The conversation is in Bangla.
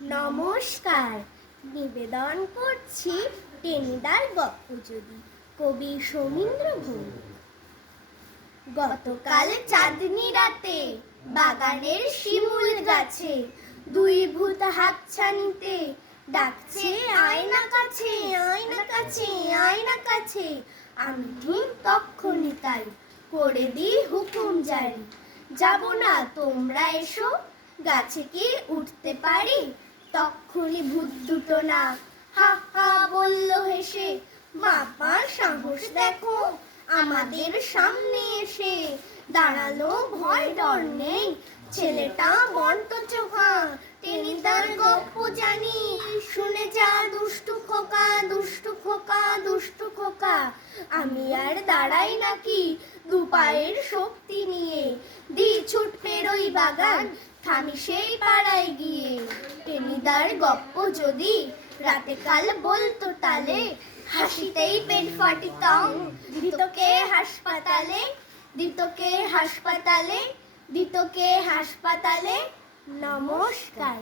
নমস্কার, নিবেদন করছি টেনিদার গপ্প যদি, কবি সৌমিন্দ্র ভৌমিক। গতকাল চাঁদনি রাতে বাগানের শিমুল গাছে দুই ভূত হাতছানিতে ডাকছে, আয়না কাছে, আয়না কাছে, আয়না কাছে। আমি ঠিক তক্ষুনি তাই করে দি হুকুম জারি, যাব না তোমরা এসো, গাছে কি উঠতে পারি? তক্ষুনি ভূত দুটো না হা হা বলল হেসে, বাবা সাহস দেখো, আমাদের সামনে এসে দাঁড়ালো, ভয় ডর নেই, ছেলেটা বড্ড চোখা, টেনিদার গপ্প জানি, শুনে যা দুষ্টু খোকা, দুষ্টু খোকা, দুষ্টু খোকা। আমি আর দাঁড়াই নাকি দু পায়ের শক্তি নিয়ে, দি ছুট পেরোই বাগান, থামি সেই পাড়ায় গিয়ে। টেনিদার গপ্প যদি রাতে কাল বলতো তালে, হাসিতেই পেট ফাটিতাম, দিতকে হাসপাতালে, দিতকে হাসপাতালে, দিতকে হাসপাতালে। নমস্কার।